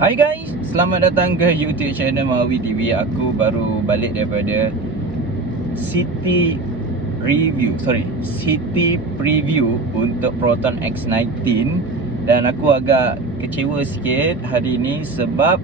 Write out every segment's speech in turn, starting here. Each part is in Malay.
Hai guys, selamat datang ke YouTube channel Mawi TV. Aku baru balik daripada City Preview untuk Proton X19. Dan aku agak kecewa sikit hari ni sebab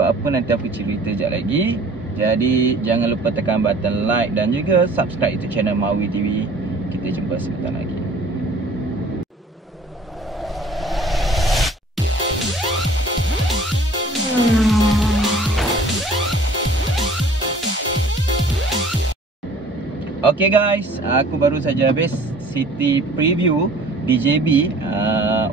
apa nanti aku cerita sekejap lagi. Jadi jangan lupa tekan button like dan juga subscribe YouTube channel Mawi TV. Kita jumpa sebentar lagi. Okay guys, aku baru saja habis City Preview di JB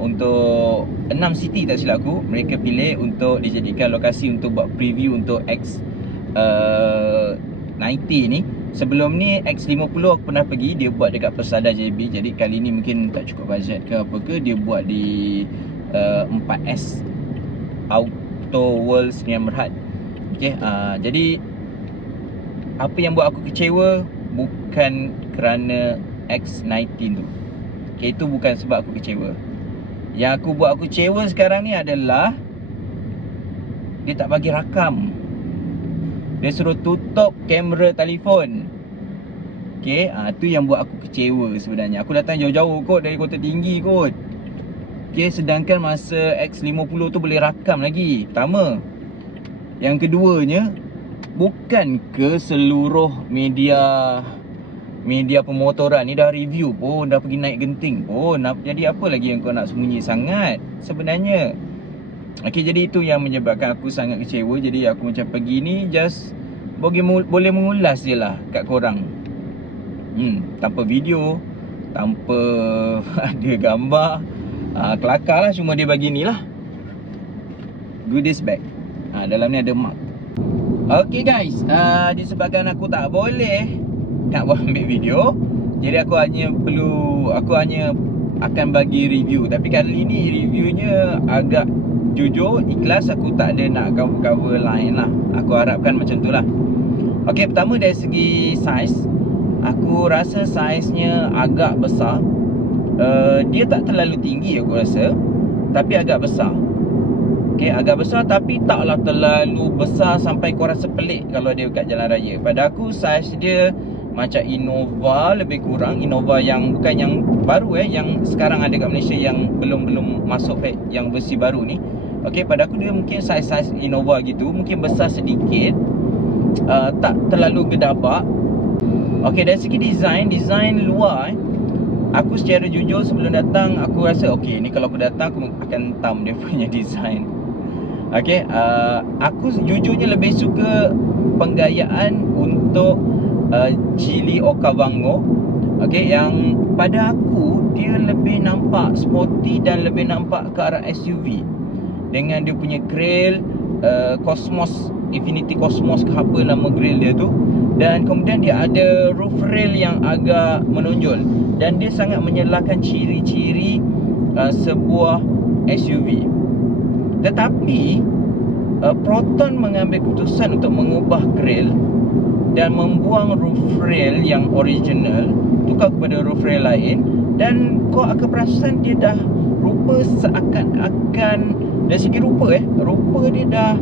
untuk 6 city tak silap aku. Mereka pilih untuk dijadikan lokasi untuk buat preview untuk X90 ni. Sebelum ni X50 aku pernah pergi, dia buat dekat Persada JB. Jadi kali ni mungkin tak cukup bajet ke apa ke, dia buat di 4S Auto World Sdn Bhd. Okay, jadi apa yang buat aku kecewa bukan kerana X19 tu. Okay, itu bukan sebab aku kecewa. Yang aku buat aku kecewa sekarang ni adalah dia tak bagi rakam. Dia suruh tutup kamera telefon. Okay, tu yang buat aku kecewa sebenarnya. Aku datang jauh-jauh kot dari Kota Tinggi kot. Okay, sedangkan masa X50 tu boleh rakam lagi. Pertama. Yang keduanya, bukan ke seluruh media pemotoran ni dah review pun, dah pergi naik genting pun. Jadi apa lagi yang kau nak sembunyi sangat sebenarnya? Okey, jadi itu yang menyebabkan aku sangat kecewa. Jadi aku macam pergi ni just boleh mengulas je lah kat korang. Tanpa video, tanpa ada gambar, kelakar lah. Cuma dia bagi ni lah, goodies bag. Dalam ni ada mark. Okay guys, disebabkan aku tak boleh nak buat ambil video, jadi aku hanya akan bagi review. Tapi kali ni reviewnya agak jujur, ikhlas. Aku tak ada nak cover-cover lain lah. Aku harapkan macam tu lah. Okay, pertama dari segi saiz, aku rasa saiznya agak besar. Dia tak terlalu tinggi aku rasa, tapi agak besar. Okay, agak besar tapi taklah terlalu besar sampai kau rasa pelik kalau dia kat jalan raya. Pada aku saiz dia macam Innova lebih kurang. Innova yang bukan yang baru yang sekarang ada kat Malaysia, yang belum masuk yang versi baru ni. Okay, pada aku dia mungkin saiz Innova gitu, mungkin besar sedikit, tak terlalu gedabak. Okay, dari segi design luar aku secara jujur sebelum datang aku rasa okay, ni kalau aku datang aku akan tam dia punya design. Okay, aku jujurnya lebih suka penggayaan untuk Geely Okavango. Okay, yang pada aku dia lebih nampak sporty dan lebih nampak ke arah SUV. Dengan dia punya grill Cosmos, Infinity Cosmos ke apa nama grill dia tu. Dan kemudian dia ada roof rail yang agak menonjol. Dan dia sangat menyerlakan ciri-ciri sebuah SUV. Tetapi Proton mengambil keputusan untuk mengubah grill dan membuang roof rail yang original, tukar kepada roof rail lain. Dan kau akan perasan dia dah rupa seakan-akan, dari segi rupa dia dah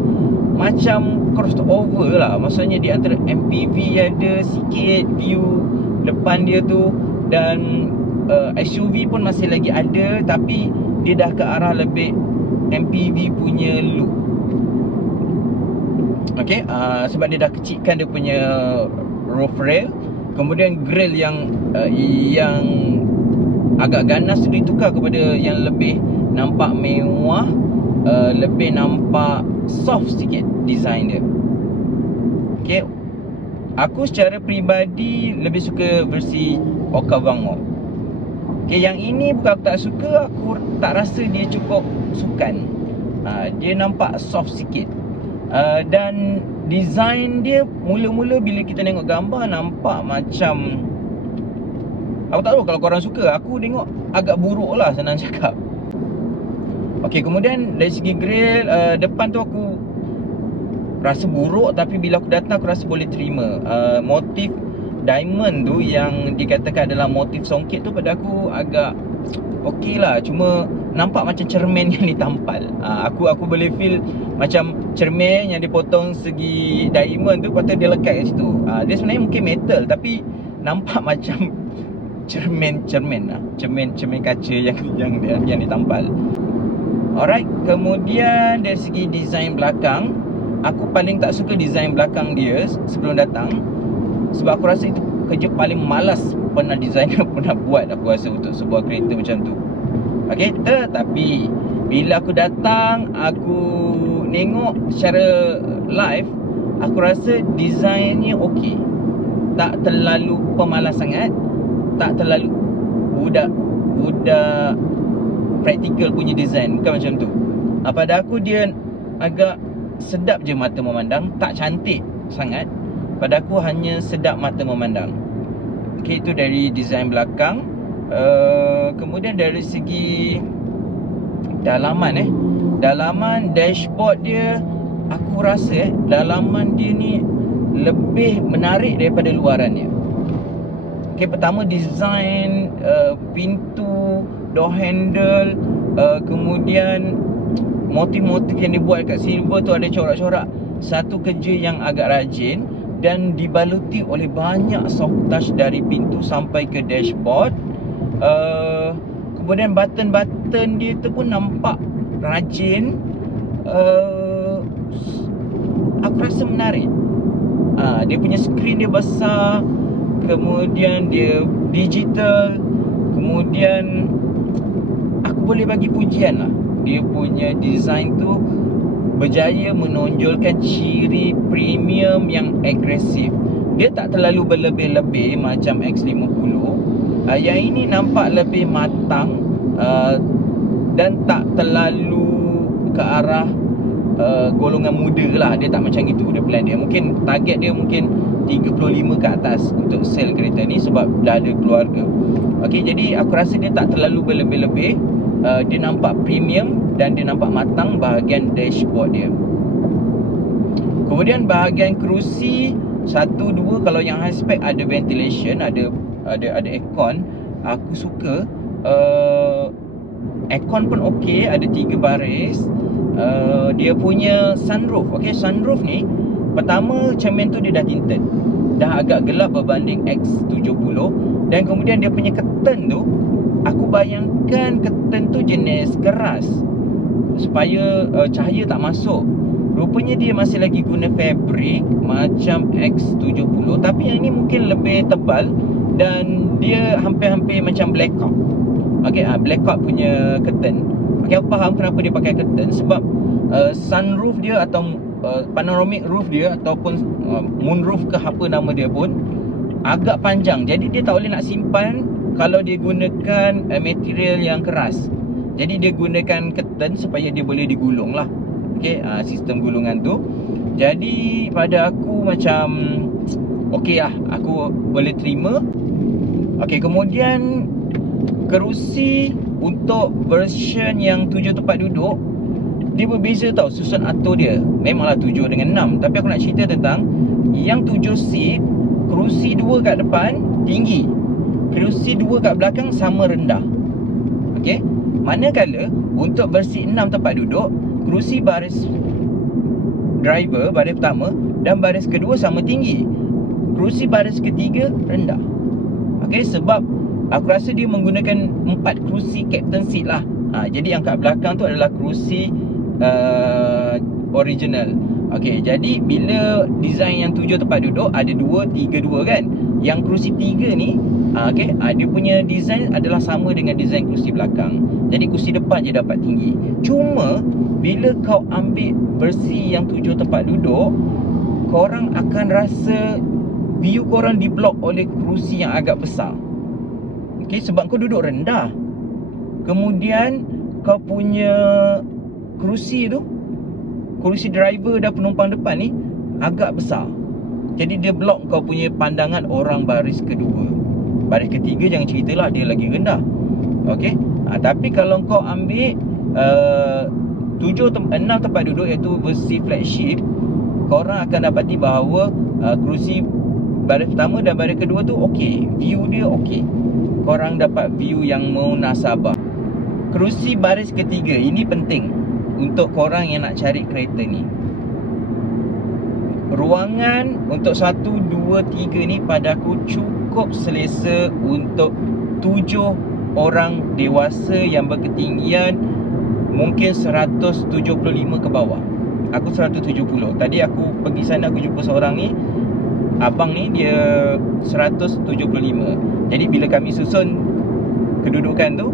macam crossover lah. Maksudnya di antara MPV ada sikit view depan dia tu, dan SUV pun masih lagi ada, tapi dia dah ke arah lebih MPV punya look. Okay, sebab dia dah kecilkan dia punya roof rail. Kemudian grill yang agak ganas tu ditukar kepada yang lebih nampak mewah, lebih nampak soft sikit design dia. Okay, aku secara peribadi lebih suka versi Okavango. Okay, yang ini bukan aku tak suka, aku tak rasa dia cukup sukan. Dia nampak soft sikit. Dan design dia mula-mula bila kita tengok gambar nampak macam, aku tak tahu kalau korang suka, aku tengok agak buruk lah, senang cakap. Okay, kemudian dari segi grill depan tu aku rasa buruk, tapi bila aku datang aku rasa boleh terima. Motif diamond tu yang dikatakan adalah motif songket tu pada aku agak okey lah. Cuma nampak macam cermin yang ditampal. Aku boleh feel macam cermin yang dipotong segi diamond tu, lepas tu dia lekat kat situ. Dia sebenarnya mungkin metal tapi nampak macam cermin kaca yang ditampal. Alright, kemudian dari segi design belakang, aku paling tak suka design belakang dia sebelum datang, sebab aku rasa itu kerja paling malas pernah designer pernah buat, aku rasa, untuk sebuah kereta macam tu. Okay, tetapi bila aku datang, aku tengok secara live, aku rasa desainnya okey. Tak terlalu pemalas sangat, tak terlalu budak praktikal punya design, bukan macam tu. Pada aku dia agak sedap je mata memandang, tak cantik sangat. Pada aku hanya sedap mata memandang. Okay, itu dari design belakang. Kemudian dari segi dalaman dalaman dashboard dia, aku rasa dalaman dia ni lebih menarik daripada luarannya. Okay, pertama design pintu, door handle, kemudian motif-motif yang dibuat kat silver tu ada corak-corak. Satu kerja yang agak rajin dan dibaluti oleh banyak soft touch dari pintu sampai ke dashboard. Kemudian button-button dia tu pun nampak rajin. Aku rasa menarik. Dia punya skrin dia besar, kemudian dia digital, kemudian aku boleh bagi pujian lah. Dia punya design tu berjaya menonjolkan ciri premium yang agresif. Dia tak terlalu berlebih-lebih macam X50. Yang ini nampak lebih matang, dan tak terlalu ke arah golongan muda lah. Dia tak macam itu dia plan dia. Mungkin target dia mungkin 35 ke atas untuk sell kereta ni sebab dah ada keluarga. Okay, jadi aku rasa dia tak terlalu berlebih-lebih. Dia nampak premium dan dia nampak matang bahagian dashboard dia. Kemudian bahagian kerusi 1, 2, kalau yang high spec ada ventilation, ada aircon. Aku suka. Aircon pun okey, ada 3 baris. Dia punya sunroof. Okey, sunroof ni pertama cermin tu dia dah tinted, dah agak gelap berbanding X70. Dan kemudian dia punya curtain tu, aku bayangkan curtain tu jenis keras supaya cahaya tak masuk. Rupanya dia masih lagi guna fabric macam X70, tapi yang ni mungkin lebih tebal dan dia hampir-hampir macam blackout. Okey, blackout punya curtain. Okey, aku faham kenapa dia pakai curtain, sebab sunroof dia atau panoramic roof dia ataupun moonroof ke apa nama dia pun agak panjang. Jadi dia tak boleh nak simpan kalau dia gunakan material yang keras. Jadi dia gunakan curtain supaya dia boleh digulung lah. Okey, sistem gulungan tu. Jadi pada aku macam okey lah, aku boleh terima. Okey, kemudian kerusi untuk version yang 7 tempat duduk, dia berbeza tau susun atur dia. Memanglah 7 dengan 6, tapi aku nak cerita tentang yang 7 seat, kerusi 2 kat depan tinggi, kerusi 2 kat belakang sama rendah. Okey, manakala untuk versi 6 tempat duduk, kerusi baris driver, baris pertama dan baris kedua sama tinggi, kerusi baris ketiga rendah. Okey, sebab aku rasa dia menggunakan 4 kerusi captain seat lah. Jadi yang kat belakang tu adalah kerusi original. Okey, jadi bila design yang 7 tempat duduk ada 2, 3, 2 kan. Yang kerusi 3 ni okey, dia punya design adalah sama dengan design kerusi belakang. Jadi kerusi depan je dapat tinggi. Cuma bila kau ambil versi yang 7 tempat duduk, korang akan rasa view korang diblok oleh kerusi yang agak besar. Okey, sebab kau duduk rendah. Kemudian kau punya kerusi tu, kerusi driver dan penumpang depan ni agak besar. Jadi dia blok kau punya pandangan orang baris kedua. Baris ketiga jangan ceritalah, dia lagi rendah. Okey, tapi kalau kau ambil 6 tempat duduk iaitu versi flagship, korang akan dapati bahawa kerusi baris pertama dan baris kedua tu okey, view dia okey. Korang dapat view yang munasabah. kerusi baris ketiga ini penting untuk korang yang nak cari kereta ni. Ruangan untuk 1, 2, 3 ni pada aku cukup selesa untuk 7 orang dewasa yang berketinggian mungkin 175 ke bawah. Aku 170. Tadi aku pergi sana, aku jumpa seorang ni, abang ni dia 175. Jadi bila kami susun kedudukan tu,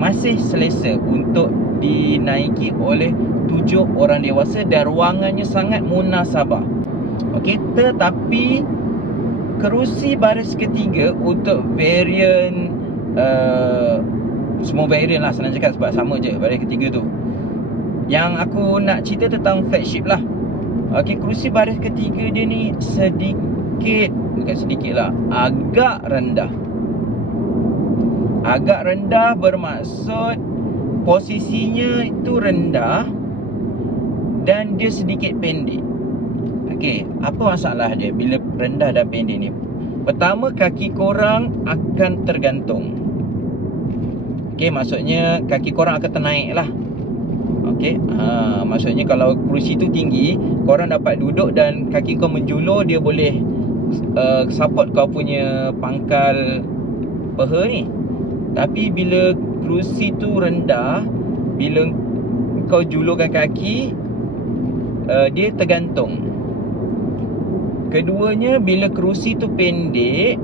masih selesa untuk dinaiki oleh 7 orang dewasa dan ruangannya sangat munasabah. Okey, tetapi kerusi baris ketiga untuk varian semua varian lah senang cakap sebab sama je baris ketiga tu. Yang aku nak cerita tentang flagship lah. Okey, kerusi baris ketiga dia ni sedikit, bukan sedikit lah, agak rendah. Agak rendah bermaksud posisinya itu rendah dan dia sedikit pendek. Okey, apa masalah dia bila rendah dan pendek ni? Pertama, kaki korang akan tergantung. Okey, maksudnya kaki korang akan ternaik lah. Okey, maksudnya kalau kerusi tu tinggi, korang dapat duduk dan kaki kau menjulur, dia boleh support kau punya pangkal peha ni. Tapi bila kerusi tu rendah, bila kau julurkan kaki, dia tergantung. Keduanya, bila kerusi tu pendek,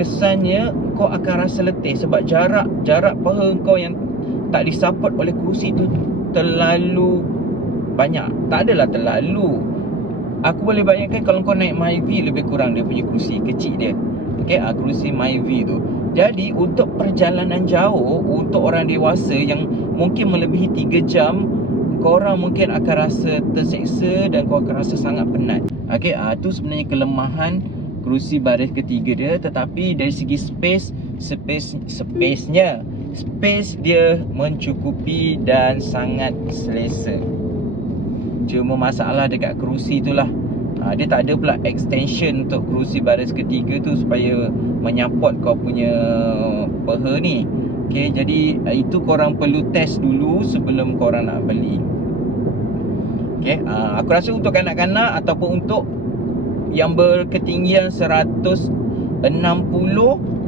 kesannya kau akan rasa letih sebab jarak paha kau yang tak disupport oleh kerusi tu terlalu banyak. Tak adalah terlalu. Aku boleh bayangkan kalau kau naik Myvi lebih kurang dia punya kerusi kecil dia. Okey, kerusi Myvi tu. Jadi untuk perjalanan jauh untuk orang dewasa yang mungkin melebihi 3 jam, korang mungkin akan rasa terseksa dan kau akan rasa sangat penat. Okey, tu sebenarnya kelemahan kerusi baris ketiga dia. Tetapi dari segi space dia mencukupi dan sangat selesa. Cuma masalah dekat kerusi tu lah, dia tak ada pula extension untuk kerusi baris ketiga tu supaya menyapot kau punya peha ni. Okay, jadi itu korang perlu test dulu sebelum korang nak beli. Okay, aku rasa untuk kanak-kanak ataupun untuk yang berketinggian 160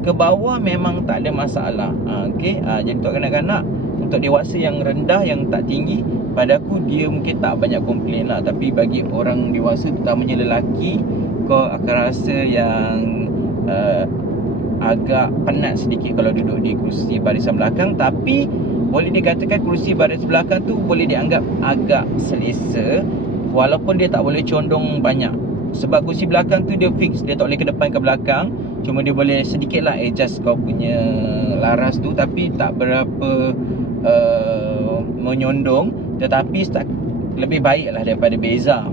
ke bawah memang tak ada masalah. Okay, jadi untuk kanak-kanak, untuk dewasa yang rendah, yang tak tinggi, pada aku dia mungkin tak banyak komplain lah. Tapi bagi orang dewasa, terutamanya lelaki, kau akan rasa yang agak penat sedikit kalau duduk di kerusi barisan belakang. Tapi boleh dikatakan kerusi baris belakang tu boleh dianggap agak selesa, walaupun dia tak boleh condong banyak. Sebab kerusi belakang tu dia fix, dia tak boleh ke depan ke belakang. Cuma dia boleh sedikit lah adjust kau punya laras tu, tapi tak berapa menyondong. Tetapi lebih baik lah daripada Beza.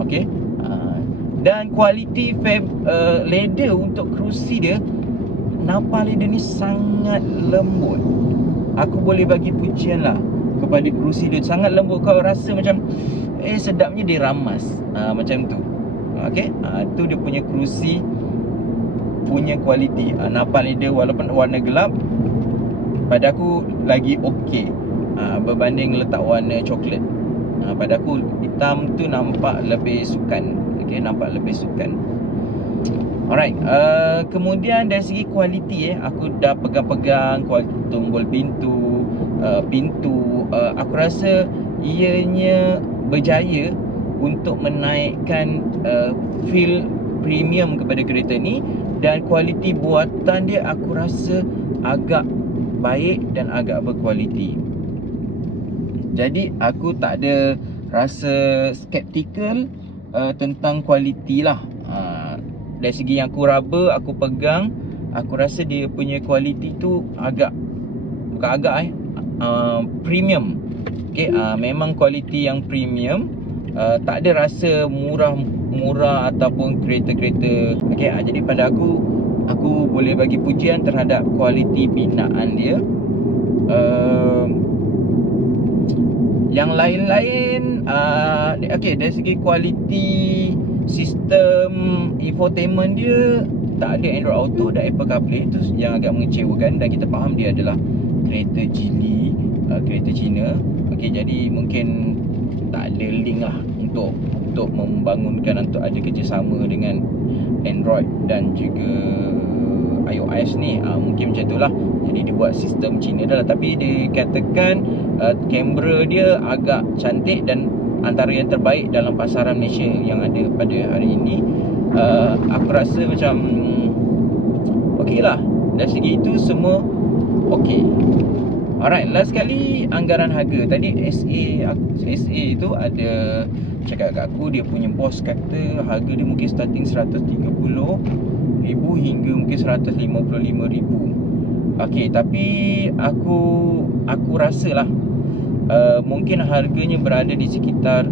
Okay, dan kualiti leather untuk kerusi dia, napal leather ni sangat lembut. Aku boleh bagi pujian lah kepada kerusi dia, sangat lembut. Kau rasa macam sedapnya dia ramas, macam tu. Okay, tu dia punya kerusi punya kualiti. Napal leather walaupun warna gelap, pada aku lagi okey berbanding letak warna coklat. Pada aku hitam tu nampak lebih sukan. Okay, nampak lebih sukan. Alright, kemudian dari segi kualiti, aku dah pegang-pegang kualiti tombol pintu, aku rasa ianya berjaya untuk menaikkan feel premium kepada kereta ni. Dan kualiti buatan dia aku rasa agak baik dan agak berkualiti. Jadi aku tak ada rasa skeptikal tentang kualiti lah. Dari segi yang aku raba, aku pegang, aku rasa dia punya kualiti tu premium. Okay, memang kualiti yang premium. Tak ada rasa murah ataupun kereta-kereta. Okay, jadi pada aku boleh bagi pujian terhadap kualiti binaan dia. Yang lain-lain, okay, dari segi kualiti sistem infotainment dia, tak ada Android Auto dan Apple CarPlay. Itu yang agak mengecewakan, dan kita faham dia adalah kereta Geely, kereta Cina. Okey, jadi mungkin tak ada link lah untuk membangunkan, untuk ada kerjasama dengan Android dan juga iOS ni. Mungkin macam tu lah. Jadi dia buat sistem Cina dah lah. Tapi dia katakan kamera dia agak cantik dan antara yang terbaik dalam pasaran Malaysia yang ada pada hari ini. Aku rasa macam okey lah. Dari segi itu semua okey. Alright, last sekali anggaran harga. Tadi SA tu ada cakap kat aku, dia punya bos kata harga dia mungkin starting 130,000 hingga mungkin 155,000. Okey, tapi aku rasalah mungkin harganya berada di sekitar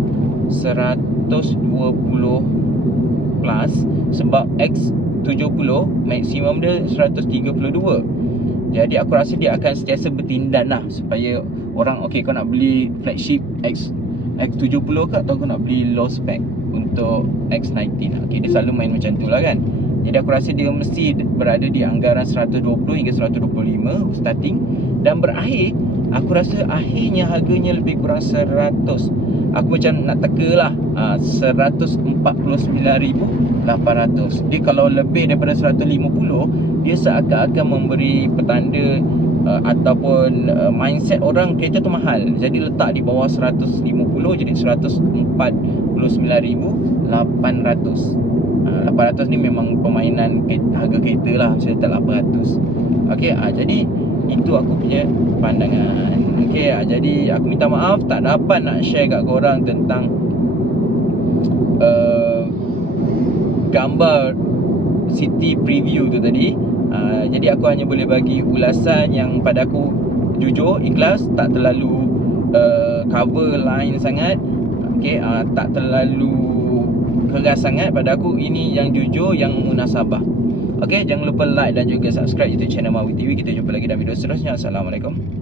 120 plus, sebab X70 maksimum dia 132. Jadi aku rasa dia akan sentiasa bertindan lah, supaya orang okey, kau nak beli flagship X70 ke atau kau nak beli low spec untuk X90. Okey, dia selalu main macam tu lah kan. Jadi aku rasa dia mesti berada di anggaran 120 hingga 125 starting, dan berakhir aku rasa akhirnya harganya lebih kurang 100. Aku macam nak teka lah, 149,800. Dia kalau lebih daripada 150, dia seakan-akan memberi petanda ataupun mindset orang kereta tu mahal. Jadi letak di bawah 150, jadi 149,800. 800 ni memang permainan harga kereta lah, saya letak 800. Okey, jadi itu aku punya pandangan. Okey, jadi aku minta maaf tak dapat nak share kat korang tentang gambar city preview tu tadi. Jadi aku hanya boleh bagi ulasan yang pada aku jujur, ikhlas, tak terlalu cover line sangat. Okey, tak terlalu keras sangat. Pada aku ini yang jujur, yang munasabah. Okey, jangan lupa like dan juga subscribe YouTube channel Mawi TV. Kita jumpa lagi dalam video seterusnya. Assalamualaikum.